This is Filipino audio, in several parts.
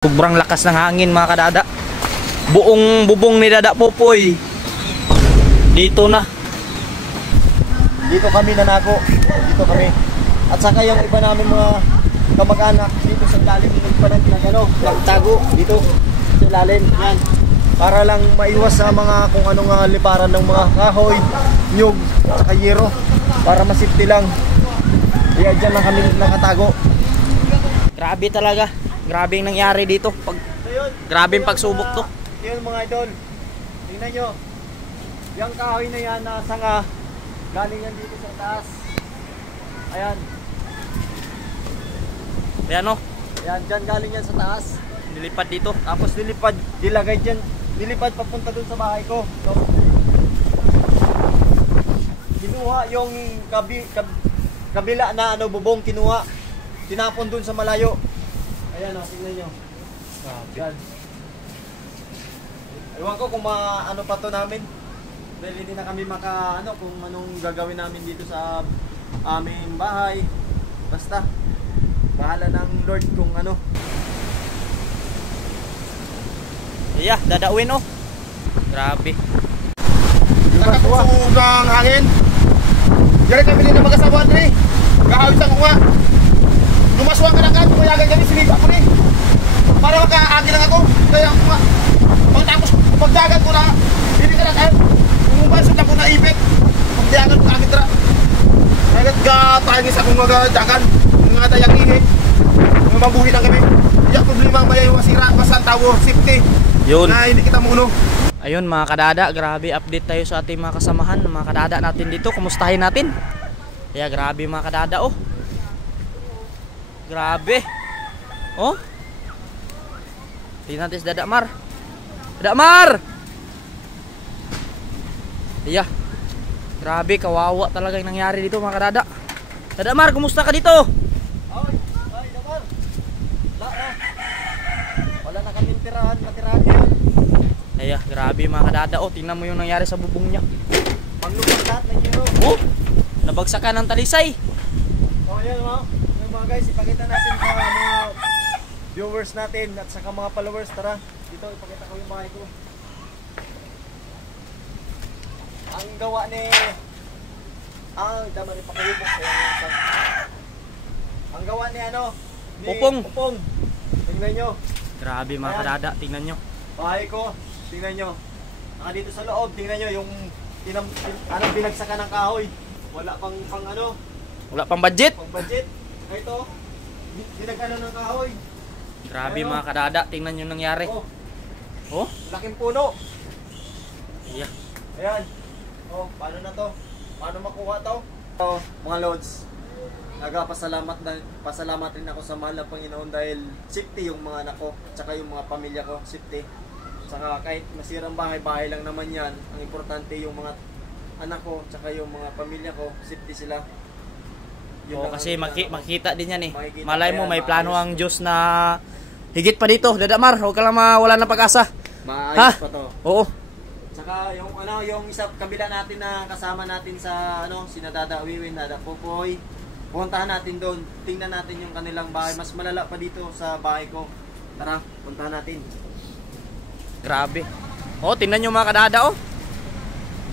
Sobrang lakas ng hangin mga kadada. Buong bubong ni Dada Popoy dito na. Dito kami nanako. Dito kami. At saka yung iba namin mga kamag-anak dito sa ilalim nagtago dito sa ilalim. Yan. Para lang maiwas sa mga kung anong liparan ng mga kahoy, nyug, saka yero. Para masipti lang. Kaya dyan lang kami nakatago. Grabe talaga. Grabe yung nangyari dito. Grabe yung pagsubok to. Yun mga idol. Tingnan nyo. Yung kahoy na yan na sanga. Galing yan dito sa taas. Ayan. Ayan o. Ayan, dyan galing yan sa taas. Nilipad dito. Tapos nilipad, dilagay dyan. Nilipad papunta dun sa bahay ko. So, kinuha yung kabila na bubong kinuha. Tinapon dun sa malayo. Ayan o, tingnan nyo. Yan. Ewan ko kung ano pa to namin. Dahil hindi na kami kung anong gagawin namin dito sa aming bahay. Basta, bahala ng Lord kung ano. Yeah, dadawin oh. Grabe. Nakakasunog ng hangin. Diyan kami din na mag-asawa rin. Kahawisan ko nga. Lumaswang ka na ka, tumayagan kami, sinipa ko rin. Para makaagi lang ako. Kaya ako nga. Pagtapos, pagdagan ko na, hindi ka na kahit. Umubansot ako na ipit. Pagdagan ko agad ra. Agad ka tangis akong magdagan. Mga dayang ihi. Mga mabuhi lang kami. Yung problema ba yung masira, basta tawo, safety. Yun. Na hindi kita mauno. Ayun mga kadada, grabe update tayo sa ating mga kasamahan, mga kadada natin dito. Kumustahin natin. Kaya grabe mga kadada oh. Grabe. Oh. Tingnan natin si Dada Mar. Dada Mar! Iya. Grabe, kawawa talaga yung nangyari dito mga kadada. Dada Mar, kumusta ka dito? Ay, Damar. Wala na kami matirahan yan. Iya, grabe mga kadada. Oh, tingnan mo yung nangyari sa bubong niya. Panglubang lahat ng yero. Oh, nabagsakan ng talisay. Oh, yan mga guys, ipakita natin sa mga viewers natin at saka mga followers. Tara, dito ipakita ko yung bahay ko. Ang gawa ni Damar ipakayubok. Ang gawa ni ni Pupong. Tingnan nyo. Grabe mga kadada, tingnan nyo. Bahay ko, tingnan nyo. Naka dito sa loob, tingnan nyo yung binagsakan ng kahoy. Wala pang Wala pang budget. pang budget. Ito, dinagano ng kahoy. Grabe Ayun. mga kadada, tingnan nyo nangyari. Oh, Oh, laking puno. iya. Ayan. Oh, paano na to? Paano makuha to? So, mga lods, pasalamat rin ako sa mahal na Panginoon dahil safety yung mga anak ko, tsaka yung mga pamilya ko, safety. Tsaka kahit masirang bahay lang naman yan, ang importante yung mga anak ko, tsaka yung mga pamilya ko, safety sila. Oh, kasi makita din yan eh. Makikita Malay mo pa yan, may plano maayos. ang Diyos na higit pa dito. Dada Mar, huwag ka lang mawala ng pag-asa. Maayos pa to. Oo. Tsaka yung yung isa kabila natin na kasama natin sa sina Dada Wiwin, Dada Popoy. Puntahan natin doon. Tingnan natin yung kanilang bahay. Mas malala pa dito sa bahay ko. Tara, puntahan natin. Grabe. Oh, tingnan nyo mga kadada oh.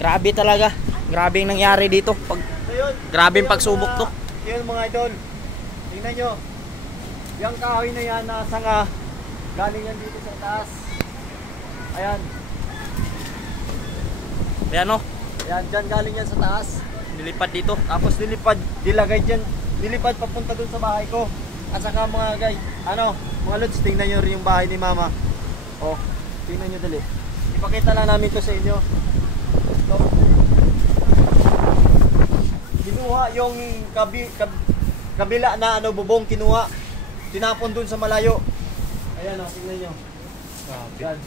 Grabe talaga. Grabe yung nangyari dito. Grabe yung pagsubok to. Yun mga idol. Tingnan nyo. Yung kahoy na yan na sanga. Galing yan dito sa taas. Ayan. Ayan oh. Ayan, dyan galing yan sa taas. Nilipad dito. Tapos dilagay dyan. Nilipad papunta dun sa bahay ko. At saka mga guys, mga lods, tingnan nyo rin yung bahay ni Mama. Oh, tingnan nyo dali. Ipakita lang namin to sa inyo. So, kinuha yung kabila na bubong kinuha. Tinapon dun sa malayo. Ayan o, tingnan nyo. Yan.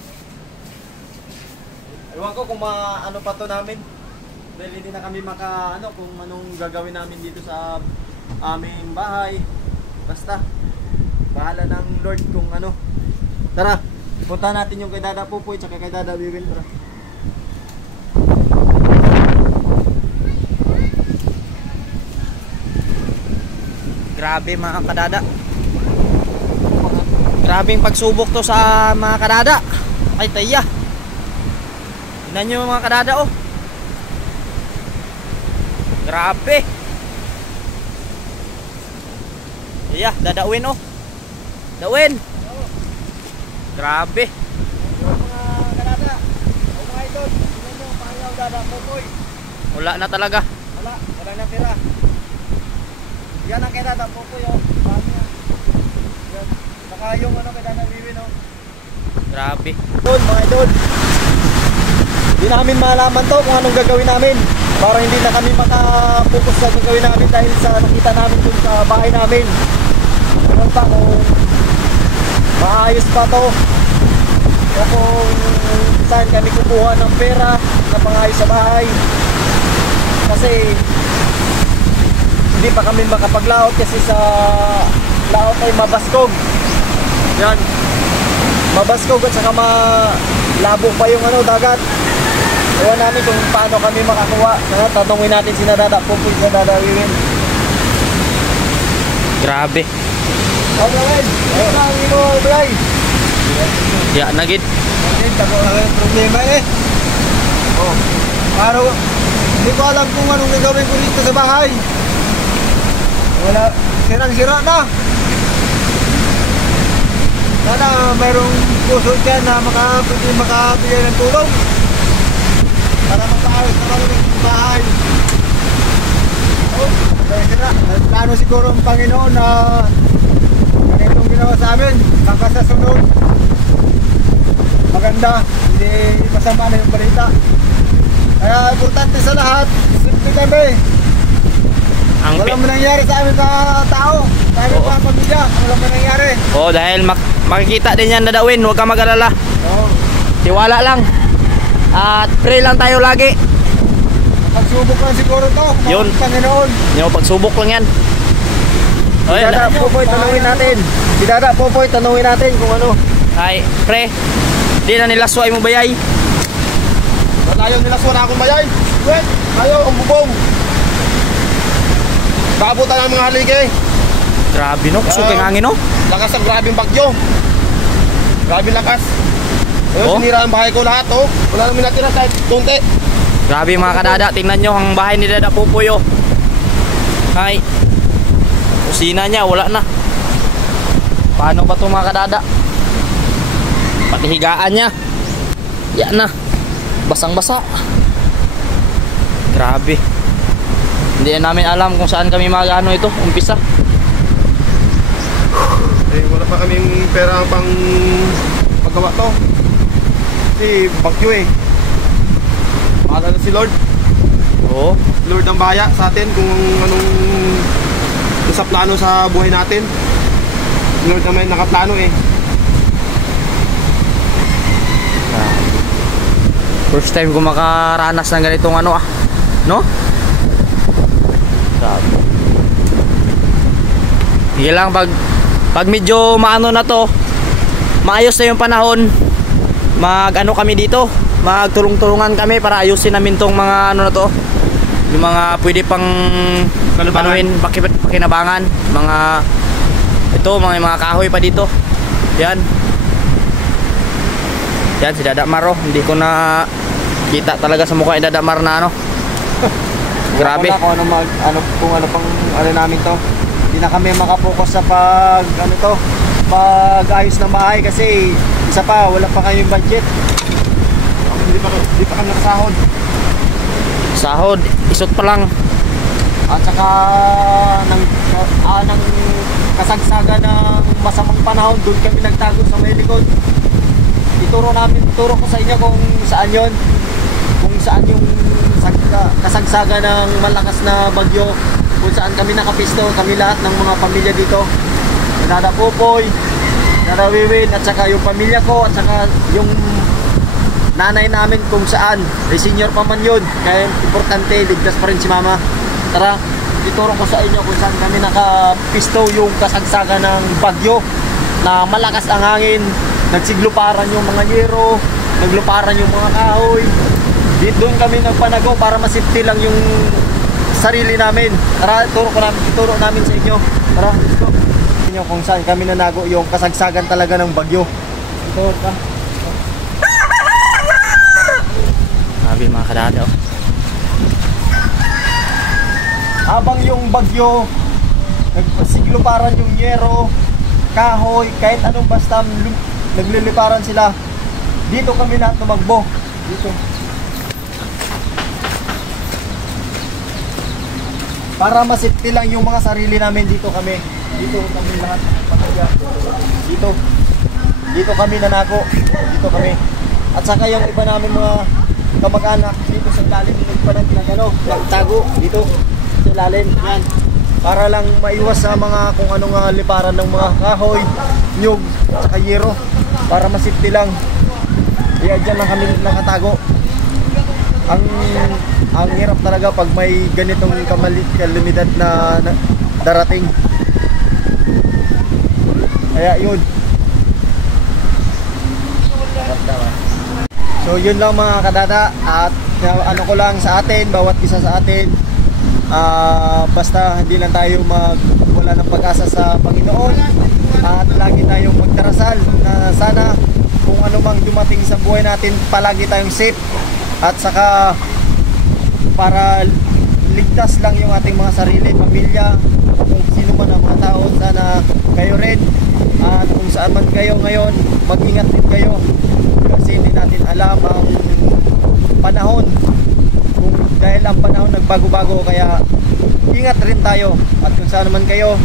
Ewan ko kung ano pa to namin. Dahil hindi na kami kung anong gagawin namin dito sa aming bahay. Basta, bahala ng Lord kung ano. Tara, punta natin yung kay Dada Pupoy tsaka kay Dada Wiwin. Tara. Grabe mga kadada. Grabing pagsubok to sa mga kadada. Ay taya. Tingnan nyo mga kadada oh. Grabe. Iya, dadawin oh. Dawin. Grabe. Mga kadada, o mga idol, tingnan nyo, pangayaw dada, Popoy. Wala na talaga. Wala na tira. Yan ang kay dada, Popoy oh. Paano yan? Yan. Saka yung ano kay dada, Wiwin oh. Grabe. Idol, mga idol. Hindi namin malaman to kung anong gagawin namin. Para hindi na kami makapokus sa gagawin namin dahil sa nakita namin dun sa bahay namin. Ano pa kung maayos pa to o kung saan kami kukuha ng pera na pangayos sa bahay. Kasi hindi pa kami makapaglaot kasi sa laot ay mabaskog. Yan. Mabaskog at saka malabo pa yung ano, dagat. Ewan namin kung paano kami makakuha. Tatanungin natin si Dada Popoy, si Dada Wiwin. Grabe. Wiwin, ayun na ang ino, Bray. Ya nagit. Bakit? Tago na kayo problema eh. Oh, paano? Hindi ko alam kung anong gagawin ko dito sa bahay. Wala, sirang-sira na. Sana mayroong puso dyan na makabigay ng tulong para mapaayos na kami ng bahay. Oh, sira. Plano siguro ang Panginoon na ganitong ginawa sa amin. Baka sa sunod maganda, hindi masama na yung balita. Kaya importante sa lahat, simple kami. Ang Walang nangyari sa aming mga tao, sa aming mga pamilya, walang nangyari. Oh, dahil makikita din yan dadawin, huwag ka mag-alala. Oo. Tiwala lang. At pray lang tayo lagi. Pagsubok lang siguro to, Yun. mga Panginoon. Yung pagsubok lang yan. Si Oy, Dada Popoy, tanungin natin. Si Dada Popoy, tanungin natin kung ano. ay, pre. Di na nila suway mo bayay. Ba't ayaw nila suwala akong bayay? Wait, ayaw ang bubong. Kaabutan ang mga haligi. Grabe no, kusog ang hangin no. Lakas ang grabing bagyo. Grabing lakas. Ayun, Oh. sinira ang bahay ko lahat, oh. Wala namin natira kahit tunti. Grabe mga kadada, tingnan nyo ang bahay ni Dada Popoy oh. Ay, kusina niya, wala na. Paano ba ito mga kadada? Pati higaan niya. Yan na. Basang-basa. Grabe. Hindi namin alam kung saan kami mag-ano ito, umpisa. Eh, wala pa kaming pera pang paggawa to. Kasi bagyo eh. Mahala na si Lord. Oo. Lord ang bahaya sa atin kung anong sa plano sa buhay natin. Lord naman nakaplano eh. First time ko makaranas ng ganitong ano no? Grabe. Sige lang, pag medyo maano na to, maayos na yung panahon, mag-ano kami dito, magtulong-tulungan kami para ayusin namin tong mga ano na to, yung mga pwede pang panuhin, pakinabangan, mga ito, mga kahoy pa dito. Yan si Dada Maro, hindi ko na kita talaga sa mukha ni Dada Mar na ano. Grabe. Wala kung kung ano pang ano namin to. Hindi na kami makapokus sa pag-ayos ng bahay kasi isa pa, wala pa kaming budget. Hindi pa kami nakasahod. Sahod, isot pa lang. At saka ng kasagsagan ng masamang panahon, doon kami nagtago sa may likod. Ituro ko sa inyo kung saan yon, kung saan yung kasagsagan ng malakas na bagyo, kung saan kami nakapisto, kami lahat ng mga pamilya dito. Dada Popoy, Dada Wiwin, at saka yung pamilya ko, at saka yung nanay namin kung saan. Senior pa man yun, kaya importante, ligtas pa rin si mama. Tara, ituro ko sa inyo kung saan kami nakapisto yung kasagsagan ng bagyo na malakas ang hangin. Nagsigluparan yung mga yero, nagluparan yung mga kahoy. Doon kami nagpanago para masipti lang yung sarili namin. Tara, ituro namin sa inyo. Tara, let's go. inyo kung saan kami nanago yung kasagsagan talaga ng bagyo. Ito pa. Sabi mga kadada. Oh. Habang yung bagyo, nagsigluparan yung yero, kahoy, kahit anong basta nagliliparan sila. Dito kami lahat tumagbo. Dito. Para masipti lang yung mga sarili namin, dito kami. Dito kami lahat. Dito. Dito kami nanako. Dito kami. At saka yung iba namin mga kamag-anak dito sa ilalim nagtago dito sa ilalim. Yan. Para lang maiwas sa mga kung anong liparan ng mga kahoy, nyug, at saka yero. Para masipti lang. Kaya dyan lang kami nakatago. Ang hirap talaga pag may ganitong kalamidad na darating. Kaya yun. So yun lang mga kadada. At ano ko lang sa atin, bawat isa sa atin, basta hindi lang tayo wala ng pag-asa sa Panginoon. At lagi tayong magdarasal na sana kung ano mang dumating sa buhay natin, palagi tayong safe. At saka para ligtas lang yung ating mga sarili, pamilya, kung sino man ang mga tao, sana kayo rin. At kung saan man kayo ngayon, mag-ingat din kayo. Kasi hindi natin alam ang panahon. Dahil ang panahon nagbago-bago, kaya ingat rin tayo. At kung saan man kayo,